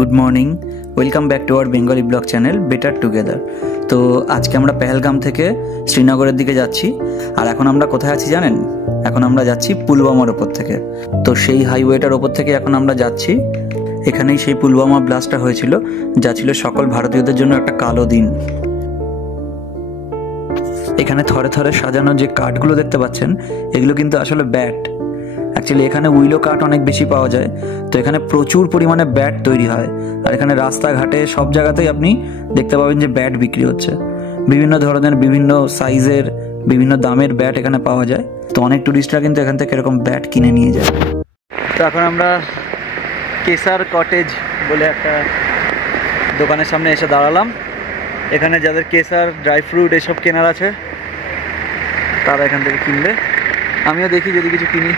Good morning, welcome back to our Bengali blog channel better together. তো আজকে আমরা পেহেলগাম থেকে শ্রীনগরের দিকে যাচ্ছি। আর এখন আমরা কোথায় আছি জানেন? এখন আমরা যাচ্ছি পুলওয়ামার ওপর থেকে। তো সেই হাইওয়েটার ওপর থেকে এখন আমরা যাচ্ছি। এখানেই সেই পুলওয়ামা ব্লাস্টটা হয়েছিল, যা ছিল সকল ভারতীয়দের জন্য একটা কালো দিন। এখানে থরে থরে সাজানো যে কাঠগুলো দেখতে পাচ্ছেন, এগুলো কিন্তু আসলে ব্যাট। অ্যাকচুয়ালি এখানে উইলো কাঠ অনেক বেশি পাওয়া যায়, তো এখানে প্রচুর পরিমাণে ব্যাট তৈরি হয়। আর এখানে রাস্তাঘাটে সব জায়গাতেই আপনি দেখতে পাবেন যে ব্যাট বিক্রি হচ্ছে। বিভিন্ন ধরনের, বিভিন্ন সাইজের, বিভিন্ন দামের ব্যাট এখানে পাওয়া যায়। তো অনেক টুরিস্টরা কিন্তু এখান থেকে এরকম ব্যাট কিনে নিয়ে যায়। তো এখন আমরা কেসার কটেজ বলে একটা দোকানের সামনে এসে দাঁড়ালাম। এখানে যাদের কেসার, ড্রাই ফ্রুট এসব কেনার আছে, তারা এখান থেকে কিনবে। আমিও দেখি যদি কিছু কিনি।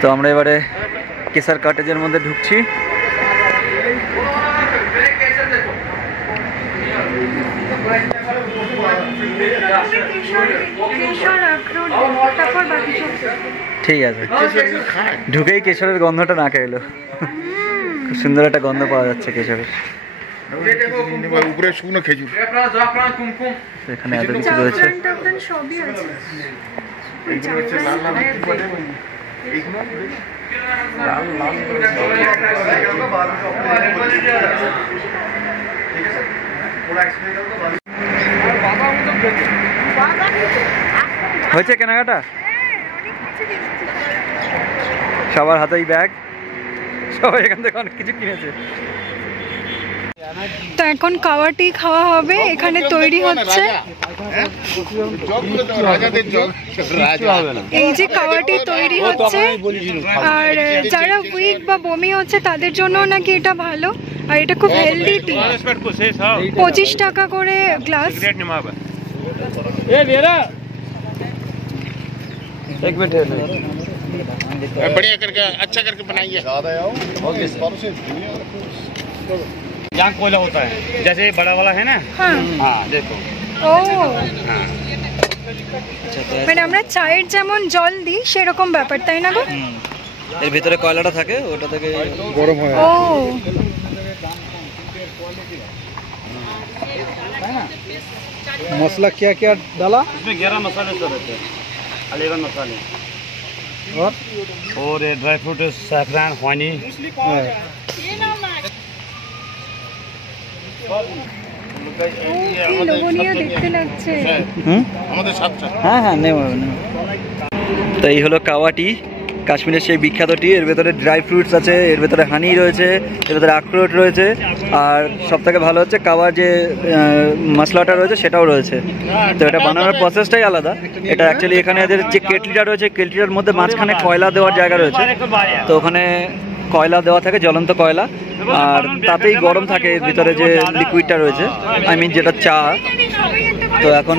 তো আমরা এবারে কেসার কটেজের মধ্যে ঢুকছি। ঠিক আছে, ঢুকেই কেশরের গন্ধটা নাকে এলো। খুব সুন্দর একটা গন্ধ পাওয়া যাচ্ছে কেশরের। এখানে এত কিছু রয়েছে। হয়েছে কেনাকাটা? সবার হাতেই ব্যাগ, সবাই এখান থেকে অনেক কিছু কিনেছে। তো এখন কাওয়াটি খাওয়া হবে, এখানে তৈরি হচ্ছে। এই যে কাওয়াটি তৈরি হচ্ছে, আর যারা উইক বা বমি হচ্ছে তাদের জন্য নাকি এটা ভালো। আর এটা খুব হেলদি টি। 25 টাকা করে গ্লাস। बढ़िया करके अच्छा करके बनाइए। यहाँ कोयला होता है, जैसे बड़ा वाला है ना। हाँ देखो। ও মানে আমরা চায়ের যেমন জল দিই সেরকম ব্যাপার, তাই না গো? এর ভিতরে কয়লাটা থাকে, ওটা থেকে গরম হয়। ও मसला क्या क्या डाला? इसमें 11 मसाले सब रहते हैं, 11 मसाले और ये ड्राई फ्रूट, सैफरान, हनी। লোভনীয় দেখতে লাগছে। হ্যাঁ হ্যাঁ, নেব। তো এই হলো কাওয়াটি, কাশ্মীরের সেই বিখ্যাত টি। এর ভেতরে ড্রাই ফ্রুটস আছে, এর ভেতরে হানি রয়েছে, এর ভেতরে আখরোট রয়েছে, আর সব থেকে ভালো হচ্ছে কাওয়ার যে মশলাটা রয়েছে সেটাও রয়েছে। তো এটা বানানোর প্রসেসটাই আলাদা। এটা অ্যাকচুয়ালি এখানে এদের যে কেটলিটা রয়েছে, কেটলিটার মধ্যে মাঝখানে কয়লা দেওয়ার জায়গা রয়েছে। তো ওখানে কয়লা দেওয়া থাকে, জ্বলন্ত কয়লা, আর তাতেই গরম থাকে এর ভিতরে যে লিকুইডটা রয়েছে, আই মিন যেটা চা। তো এখন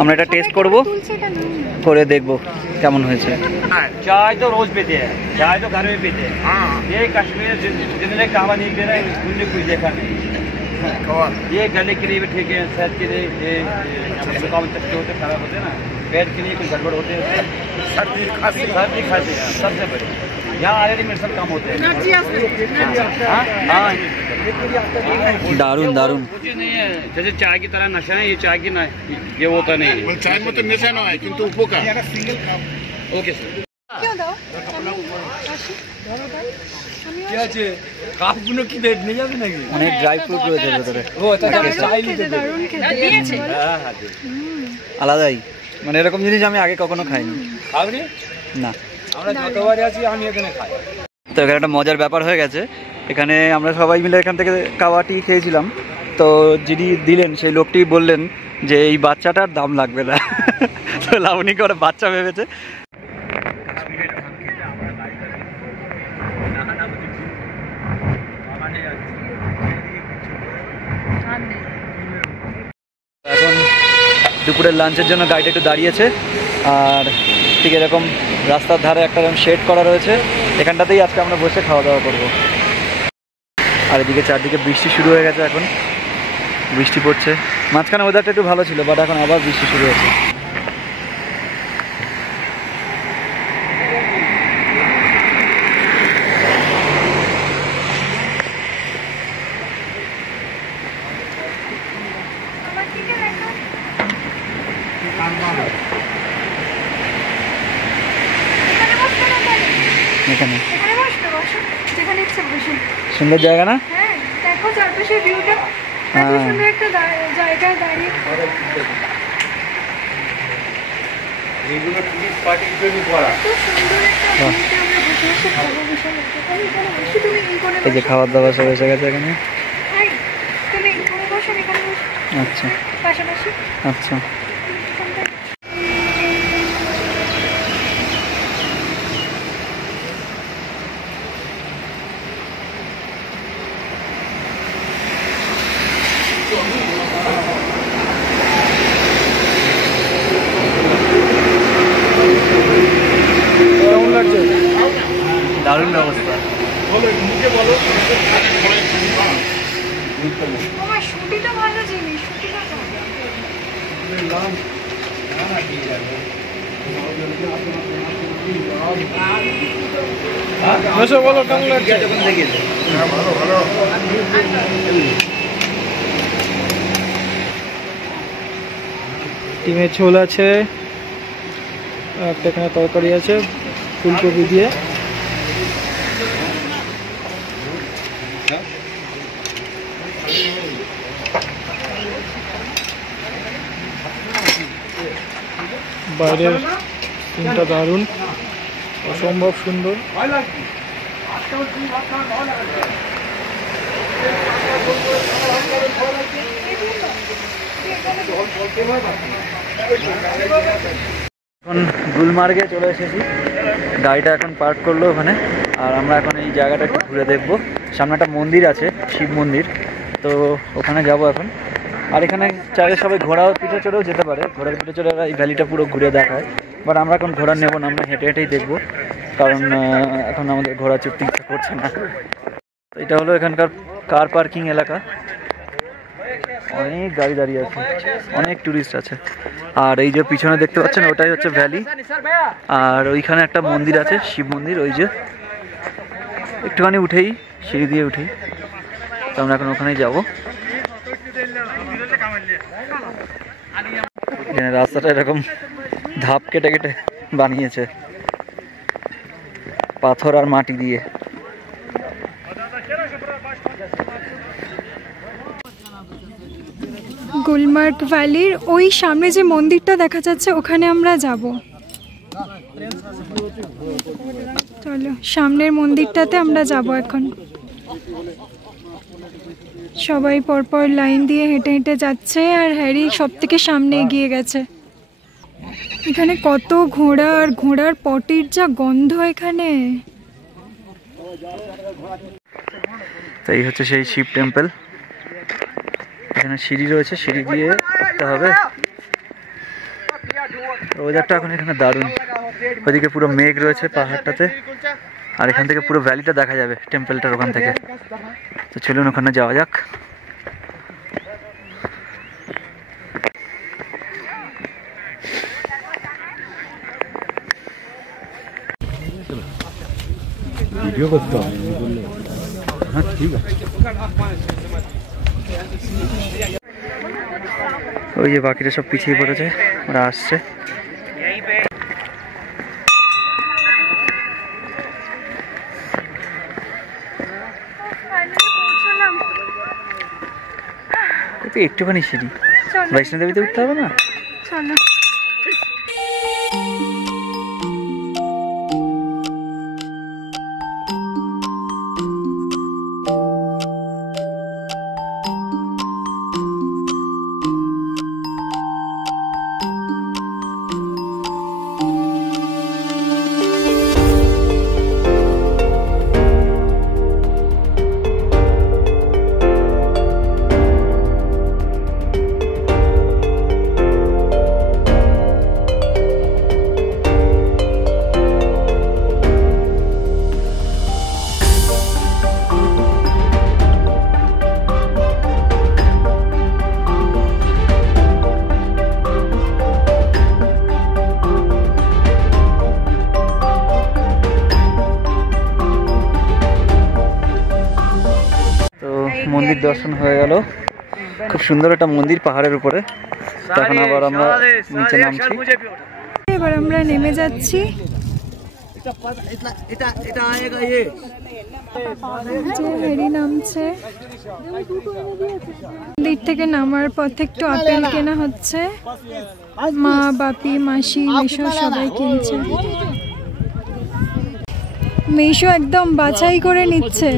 আমরা এটা টেস্ট করব, করে দেখবো কেমন হয়েছে। चाय तो रोज पीते हैं, चाय तो घर में पीते हैं। ये कश्मीर जितने कहवा नहीं दे रहे उनने कुछ देखा नहीं। ये गले के लिए भी ठीक है, सेहत के लिए, ये जुकाम चक्के होते खराब होते हैं ना, पेट के लिए कोई गड़बड़ होते हैं, सर्दी खांसी सबसे बड़ी। यहाँ ऑलरेडी मेडिसिन कम होते हैं। दारुण दारुण। कुछ नहीं है, जैसे चाय की तरह नशा है, ये चाय की ना, ये होता नहीं है। चाय में तो नशा ना है, किंतु उपकार। Okay sir. কেউ দাও কি আছে? কাপগুলো কি নিয়ে যাবে নাকি? অনেক ড্রাই ফ্রুট রয়েছে ভেতরে। ও তাহলে দারুণ খেতে। হ্যাঁ হ্যাঁ আলাদাই, মানে এরকম জিনিস আমি আগে কখনো খাইনি। খাবি না, আমরা যতবার আছি আমি এখানে খাই। তো এখানে একটা মজার ব্যাপার হয়ে গেছে। এখানে আমরা সবাই মিলে এখান থেকে কাওয়াটি খেয়েছিলাম। তো যিনি দিলেন সেই লোকটি বললেন যে এই বাচ্চাটার দাম লাগবে না। তো লাবণী করে বাচ্চা ভেবেছে। এখন দুপুরের লাঞ্চের জন্য গাড়িটা একটু দাঁড়িয়েছে, আর ঠিক এরকম রাস্তার ধারে একটা শেড করা রয়েছে, এখানটাতেই আজকে আমরা বসে খাওয়া দাওয়া করবো। আর এদিকে চারদিকে বৃষ্টি শুরু হয়ে গেছে, এখন বৃষ্টি পড়ছে। মাঝখানে ওয়েদারটা একটু ভালো ছিল, বাট এখন আবার বৃষ্টি শুরু হয়েছে। যেখানে ইচ্ছে বসে। সুন্দর জায়গা না? হ্যাঁ, দেখো চারপাশের ভিউটা, এত সুন্দর একটা জায়গায় দাঁড়িয়ে। এগুলো টুরিস্ট পার্টির জন্য করা। তো সুন্দর একটা ভিউতে আমরা বসে বসে খাবো, বিশাল একটা। তাহলে এখানে বসে তুমি এই কোণে এই যে খাবার দাবার সব এসে গেছে এখানে। হাই, তুমি এই কোণে বসো, এখানে বসো। আচ্ছা পাশাপাশি। আচ্ছা। কেমন লাগছে? দারুণ ব্যবস্থা। আমার শুটিটা ভালো জিনিস, শুটিটা বলো কেমন লাগছে? ডিমের ঝোল আছে, একটা এখানে তরকারি আছে ফুলকপি দিয়ে। বাইরের সিনটা দারুণ, অসম্ভব সুন্দর। এখন গুলমার্গে চলে এসেছি, গাড়িটা এখন পার্ক করলো ওখানে, আর আমরা এখন এই জায়গাটা একটু ঘুরে দেখবো। সামনে একটা মন্দির আছে, শিব মন্দির, তো ওখানে যাব এখন। আর এখানে চাইলে সবাই ঘোড়ার পিঠে চড়েও যেতে পারে, ঘোড়ার পিঠে চড়ে এই ভ্যালিটা পুরো ঘুরে দেখায়। বাট আমরা এখন ঘোড়া নেবো না, আমরা হেঁটে হেঁটেই দেখবো, কারণ এখন আমাদের ঘোড়া চড়তে ইচ্ছা করছে না। এটা হলো এখানকার কার পার্কিং এলাকা, অনেক গাড়ি দাঁড়িয়ে আছে, অনেক টুরিস্ট আছে। আর এই যে পিছনে দেখতে পাচ্ছেন ওটাই হচ্ছে ভ্যালি, আর ওইখানে একটা মন্দির আছে, শিব মন্দির, ওই যে একটুখানি উঠেই, সিঁড়ি দিয়ে উঠেই, তো আমরা এখন ওখানেই যাবো। রাস্তাটা এরকম ধাপ কেটে কেটে বানিয়েছে, পাথর আর মাটি দিয়ে। গুলমার্গ ভ্যালির ওই সামনে যে মন্দিরটা দেখা যাচ্ছে ওখানে আমরা যাব। চলো সামনের মন্দিরটাতে আমরা যাব এখন। সবাই পরপর লাইন দিয়ে হেঁটে হেঁটে যাচ্ছে, আর হ্যারি সব থেকে সামনে এগিয়ে গেছে। এখানে কত ঘোড়া, আর ঘোড়ার পটির যা গন্ধ এখানে। তো এই হচ্ছে সেই শিব টেম্পল, এখানে সিঁড়ি রয়েছে, সিঁড়ি দিয়ে উঠতে হবে। ওয়েদারটা এখন এখানে দারুণ, ওইদিকে পুরো মেঘ রয়েছে পাহাড়টাতে, আর এখান থেকে পুরো ভ্যালিটা দেখা যাবে টেম্পলটার ওখান থেকে। তো চলুন ওখানে যাওয়া যাক। ভিডিও করতে হবে, হ্যাঁ ঠিক আছে। ওই যে বাকিরা সব পিছিয়ে পড়েছে, ওরা আসছে। একটুখানি সিঁড়ি, বৈষ্ণো দেবীতে উঠতে হবে না? চলো। মন্দির দর্শন হয়ে গেল, খুব সুন্দর একটা মন্দির পাহাড়ের উপরে। তখন আবার আমরা নিচে নামছি। এবার আমরা নেমে যাচ্ছি। হেরি নামছে, দিক থেকে নামার পথে একটু আপেল কেনা হচ্ছে, মা বাপি মাসি মেশো সবাই কিনছে। মেশো একদম বাছাই করে নিচ্ছে।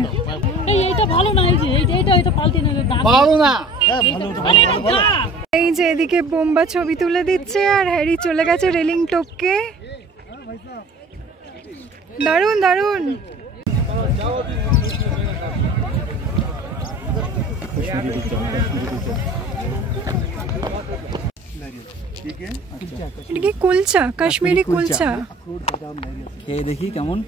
এই যে এদিকে বোম্বা ছবি তুলে দিচ্ছে আর হ্যারি চলে গেছে রেলিং টপকে। দারুন দারুন। এটা কি কুলচা, কাশ্মীরি কুলচা। খেয়ে দেখি কেমন।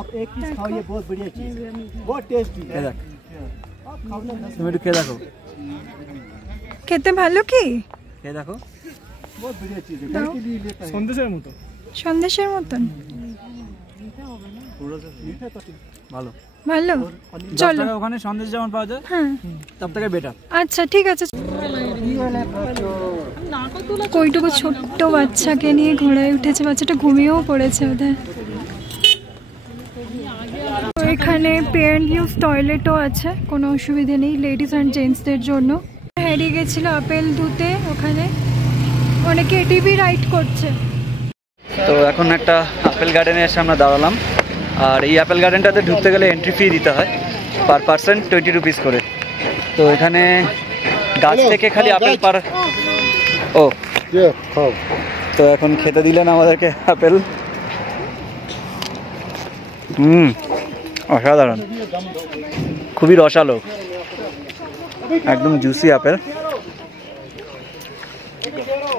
आप एक चीज खाओ, ये बहुत बढ़िया चीज है, बहुत टेस्टी है। তুমি একটু খেয়ে দেখো, খেতে ভালো কি? খেয়ে দেখো, बहुत बढ़िया चीज है, घर के लिए लेता है। সন্দেশের মতো, সন্দেশের মতন ভালো ভালো। চলো ওখানে সন্দেশ যেমন পাওয়া যায়, হ্যাঁ তার থেকে বেটার। আচ্ছা ঠিক আছে। কইটুকু ছোট্ট বাচ্চাকে নিয়ে ঘোড়ায় উঠেছে, বাচ্চাটা ঘুমিয়েও পড়েছে ওদের। এখানে পেরেন্ট ইউজ টয়লেটও আছে, কোনো অসুবিধে নেই লেডিস অ্যান্ড জেন্টসদের জন্য। হ্যারি গেছিল আপেল ধুতে, ওখানে অনেকে টিভি রাইড করছে। তো এখন একটা আপেল গার্ডেনে এসে আমরা দাঁড়ালাম, আর এই আপেল গার্ডেনটাতে ঢুকতে গেলে এন্ট্রি ফি দিতে হয়, পার পার্সন 20 রুপিস করে। তো এখানে গাছ থেকে খালি আপেল পার। ও তো এখন খেতে দিলেন আমাদেরকে আপেল। অসাধারণ, খুবই রসালো, একদম জুসি আপেল।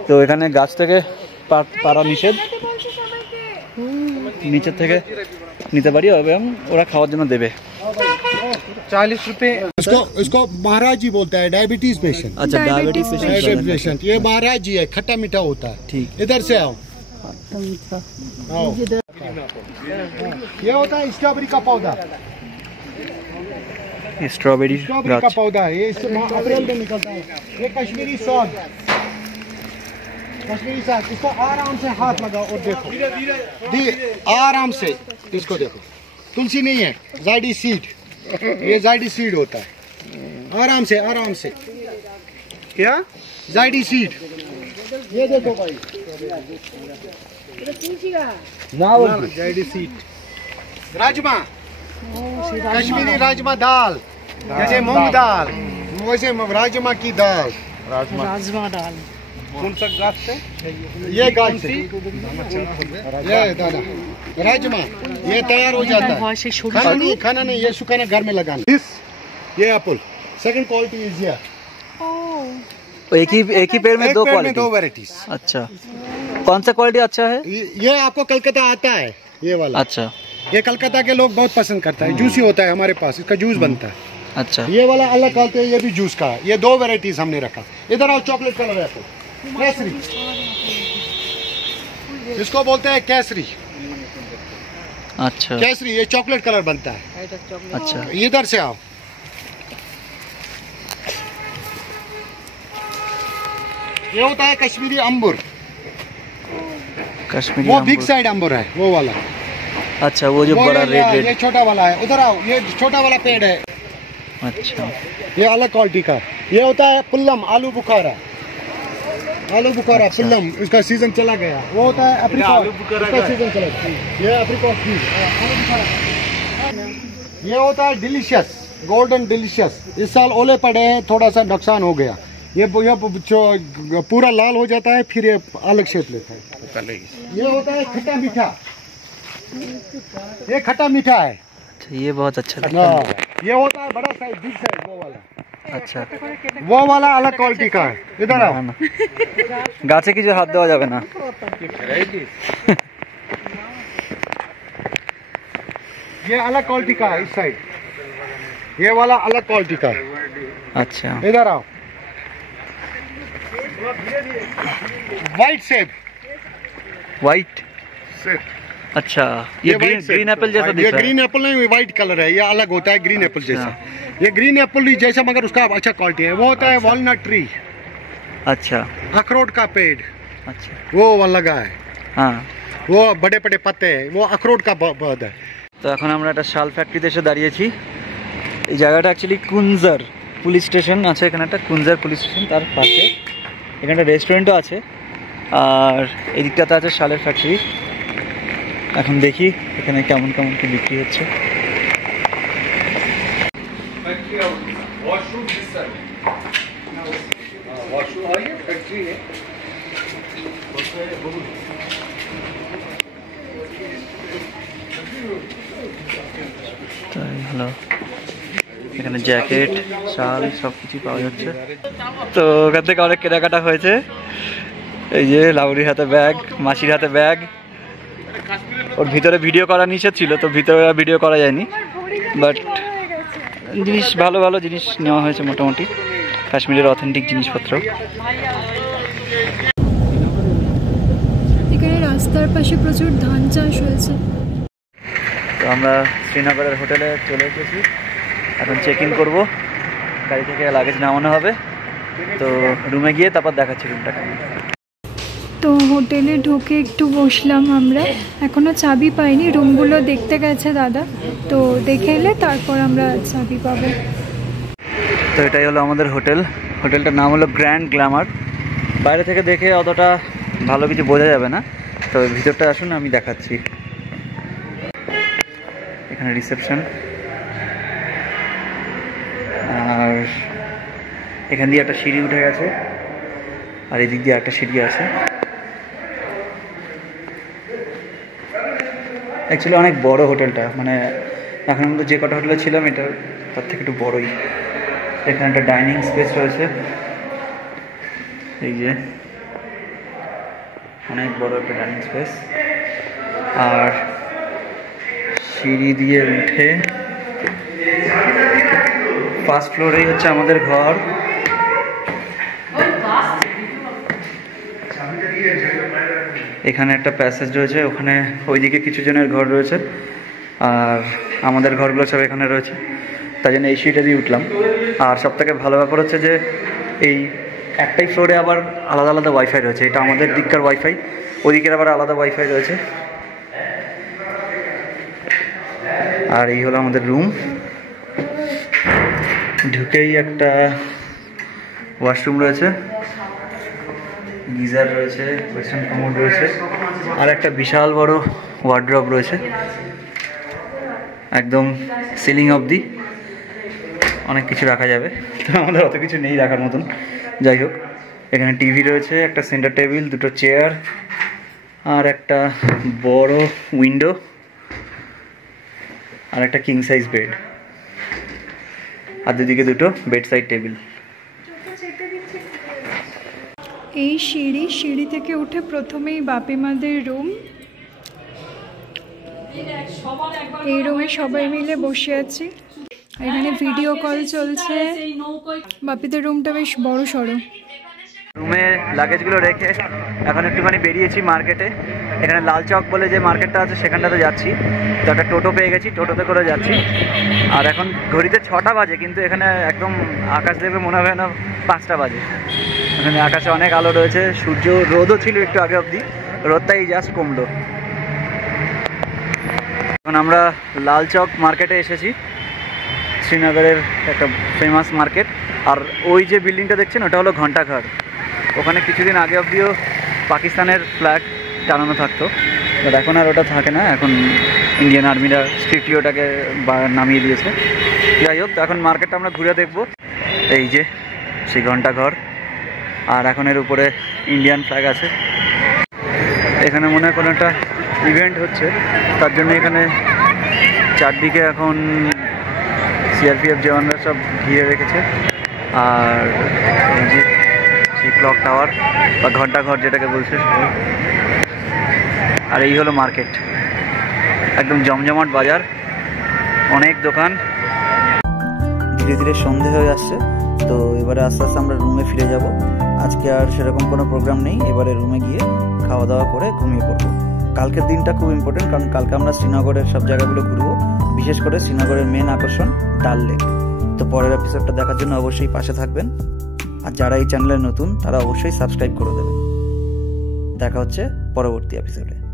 তো এখানে গাছ থেকে পাড়া নিষেধ, নিচের থেকে নিতে পারি এবং ওরা খাওয়ার জন্য দেবে। 40 रुपए। इसको महाराज जी बोलता है, डायबिटीज पेशेंट। अच्छा, डायबिटीज पेशेंट, ये महाराज जी है, खट्टा मीठा होता है। ठीक, इधर से आओ। ये होता है स्ट्रॉबेरी का पौधा, स्ट्रॉबेरी का पौधा है, ये इससे अप्रैल में निकलता है। ये कश्मीरी सौंफ, कश्मीरी साग, इसको आराम से हाथ लगाओ और देखो, आराम से इसको देखो। तुलसी नहीं है, जायडी सीड, ये जायडी सीड होता है। आराम से क्या जायडी सीड, ये देखो भाई, जायडी सीड। राजमा, कश्मीरी राजमा दाल, जैसे मूंग दाल, वैसे राजमा की दाल। राजमा दाल कौन सा गाछ से? ये गाछ से, ये दादा राजमा, ये तैयार हो जाता है। खाना नहीं, ये सुखाना घर में लगाना। ये Apple second quality is here. एक ही पेड़ में दो वैरायटीज। अच्छा, कौन सा क्वालिटी अच्छा है? ये आपको कलकत्ता आता है, ये वाला। अच्छा, ये कलकत्ता के लोग बहुत पसंद करता है, जूसी होता है हमारे पास, इसका जूस बनता है। अच्छा, ये वाला अलग कहते हैं, ये भी जूस का है। ये 2 वैरायटीज हमने रखा। इधर आओ, चॉकलेट कलर है, केसरी, इसको बोलते हैं केसरी। अच्छा, केसरी, ये चॉकलेट कलर बनता है। अच्छा, इधर से आओ, ये होता है कश्मीरी अंबुर, कश्मीरी वो बिग साइड अंबुर है, वो वाला। अच्छा, वो जो बड़ा रेड ये छोटा वाला है। उधर आओ, ये छोटा वाला पेड़ है। अच्छा, ये अलग क्वालिटी का। ये होता है पुल्लम, आलू बुखारा, पुल्लम, इसका सीजन चला गया। वो होता है अप्रिकॉट, इसका सीजन चला गया। ये अप्रिकॉट भी। ये होता है डिलीशियस, गोल्डन डिलीशियस। इस साल ओले पड़े हैं, थोड़ा सा नुकसान हो गया। ये पूरा लाल हो जाता है, फिर ये अलग शेप लेता है। ये होता है खट्टा मीठा, ये खट्टा मीठा है। अच्छा, ये बहुत अच्छा लगता है। ये होता है बड़ा साइज, बिग साइज, वो वाला। अच्छा, वो वाला अलग क्वालिटी का है। इधर आओ, গাছে কিছু হাত দেওয়া যাবে না। ये अलग क्वालिटी का है, इस साइड। ये वाला अलग क्वालिटी का है। अच्छा, इधर आओ, वाइट सेब, वाइट। अच्छा, ये ग्रीन एप्पल जैसा दिख ये रहा है। ग्रीन एप्पल नहीं, वाइट कलर है, ये अलग होता है ग्रीन एप्पल जैसा। ये ग्रीन एप्पल ही जैसा, मगर उसका अच्छा क्वालिटी है। वो होता है वॉलनट ट्री, अच्छा, अखरोट का पेड़, अच्छा, वो लगा है। हाँ, वो बड़े बड़े पत्ते हैं, वो अखरोट का पौधा है। তো এখন আমরা একটা শাল ফ্যাক্টরিতে এসে দাঁড়িয়েছি। এই জায়গাটা অ্যাকচুয়ালি কুনজার পুলিশ স্টেশন আছে, এখানে একটা কুনজার পুলিশ স্টেশন, তার পাশে এখানে একটা রেস্টুরেন্টও আছে, আর এই দিকটাতে আছে শালের ফ্যাক্টরি। এখন দেখি এখানে কেমন কেমন কি বিক্রি হচ্ছে। তাই হলো, এখানে জ্যাকেট, শাল সব কিছু পাওয়া যাচ্ছে। তো ওখান থেকে অনেক কেনাকাটা হয়েছে। এই যে লাউরির হাতে ব্যাগ, মাসির হাতে ব্যাগ। ওর ভিতরে ভিডিও করা নিষেধ ছিল, তো ভিতরে ভিডিও করা যায়নি, বাট জিনিস ভালো ভালো জিনিস নেওয়া হয়েছে মোটামুটি, কাশ্মীরের অথেন্টিক জিনিসপত্র। এখানে রাস্তার পাশে প্রচুর ধান চাষ হয়েছে। তো আমরা শ্রীনগরের হোটেলে চলে এসেছি, এখন চেক ইন করবো, গাড়ি থেকে লাগেজ নামানো হবে। তো রুমে গিয়ে তারপর দেখাচ্ছি রুমটা কেমন। তো হোটেলে ঢুকে একটু বসলাম আমরা, এখনো চাবি পাইনি, রুমগুলো দেখতে গেছে দাদা, তো দেখে এলে তারপর আমরা চাবি পাবো। তো এটাই হলো আমাদের হোটেল। হোটেলটার নাম হলো গ্র্যান্ড গ্ল্যামার। বাইরে থেকে দেখে অতটা ভালো কিছু বোঝা যাবে না, তো ভিতরটা আসুন আমি দেখাচ্ছি। এখানে রিসেপশন, আর এখান দিয়ে একটা সিঁড়ি উঠে গেছে, আর এদিক দিয়ে একটা সিঁড়ি আছে। অ্যাকচুয়ালি অনেক বড় হোটেলটা, মানে এখন পর্যন্ত যে কটা হোটেলে ছিলাম এটা তার থেকে একটু বড়ই। এখানে একটা ডাইনিং স্পেস রয়েছে, এই যে অনেক বড় একটা ডাইনিং স্পেস, আর সিঁড়ি দিয়ে উঠে ফার্স্ট ফ্লোরেই হচ্ছে আমাদের ঘর। এখানে একটা প্যাসেজ রয়েছে, ওখানে ওইদিকে কিছু জনের ঘর রয়েছে, আর আমাদের ঘরগুলো সব এখানে রয়েছে, তাই জন্য এই সিঁড়িটা দিয়ে উঠলাম। আর সব থেকে ভালো ব্যাপার হচ্ছে যে এই একটাই ফ্লোরে আবার আলাদা আলাদা ওয়াইফাই রয়েছে। এটা আমাদের দিককার ওয়াইফাই, ওইদিকের আবার আলাদা ওয়াইফাই রয়েছে। আর এই হলো আমাদের রুম। ঢুকেই একটা ওয়াশরুম রয়েছে, গিজার রয়েছে, ওয়েস্টার্ন কমোড রয়েছে, আর একটা বিশাল বড় ওয়ার্ড্রপ রয়েছে, একদম সিলিং অবধি অনেক কিছু রাখা যাবে। তো আমাদের অত কিছু নেই রাখার মতন, যাই হোক। এখানে টিভি রয়েছে, একটা সেন্টার টেবিল, দুটো চেয়ার, আর একটা বড় উইন্ডো, আর একটা কিং সাইজ বেড, আর দুদিকে দুটো বেড সাইড টেবিল। এই সিঁড়ি থেকে উঠে প্রথমেই বাপিমাদের রুম। এই রুমে সবাই মিলে বসে আছি, এখানে ভিডিও কল চলছে। বাপিদের রুমটা বেশ বড় সড়ো। রুমে লাগেজগুলো রেখে এখন একটুখানি বেরিয়েছি মার্কেটে। এখানে লাল চক বলে যে মার্কেটটা আছে সেখানটাতে যাচ্ছি। তো একটা টোটো পেয়ে গেছি, টোটোতে করে যাচ্ছি। আর এখন ঘড়িতে 6টা বাজে, কিন্তু এখানে একদম আকাশ দেখবে মনে হবে না 5টা বাজে। এখানে আকাশে অনেক আলো রয়েছে, সূর্য, রোদও ছিল একটু আগে অবধি, রোদটাই জাস্ট কমলো। এখন আমরা লাল চক মার্কেটে এসেছি, শ্রীনগরের একটা ফেমাস মার্কেট। আর ওই যে বিল্ডিংটা দেখছেন ওটা হলো ঘণ্টাঘর। ওখানে কিছুদিন আগে অবধিও পাকিস্তানের ফ্ল্যাগ টানানো থাকতো, বাট এখন আর ওটা থাকে না, এখন ইন্ডিয়ান আর্মিরা স্ট্রিক্টলি ওটাকে নামিয়ে দিয়েছে। যাই হোক, এখন মার্কেটটা আমরা ঘুরে দেখব। এই যে সেই ঘণ্টাঘর, আর এখন এর উপরে ইন্ডিয়ান ফ্ল্যাগ আছে। এখানে মনে হয় কোনো একটা ইভেন্ট হচ্ছে, তার জন্য এখানে চারদিকে এখন সিআরপিএফ জওয়ানরা সব ঘিরে রেখেছে। আর এই যে সেই ক্লক টাওয়ার বা ঘণ্টাঘর যেটাকে বলছে, আর এই হলো মার্কেট, একদম জমজমাট বাজার, অনেক দোকান। ধীরে ধীরে সন্ধে হয়ে আসছে, তো এবারে আস্তে আস্তে আমরা রুমে ফিরে যাব। আজকে আর সেরকম কোনো প্রোগ্রাম নেই, এবারে রুমে গিয়ে খাওয়া দাওয়া করে ঘুমিয়ে পড়বো। কালকের দিনটা খুব ইম্পর্টেন্ট, কারণ কালকে আমরা শ্রীনগরের সব জায়গাগুলো ঘুরবো, বিশেষ করে শ্রীনগরের মেন আকর্ষণ ডাল লেক। তো পরের এপিসোডটা দেখার জন্য অবশ্যই পাশে থাকবেন, আর যারা এই চ্যানেলে নতুন তারা অবশ্যই সাবস্ক্রাইব করে দেবেন। দেখা হচ্ছে পরবর্তী এপিসোডে।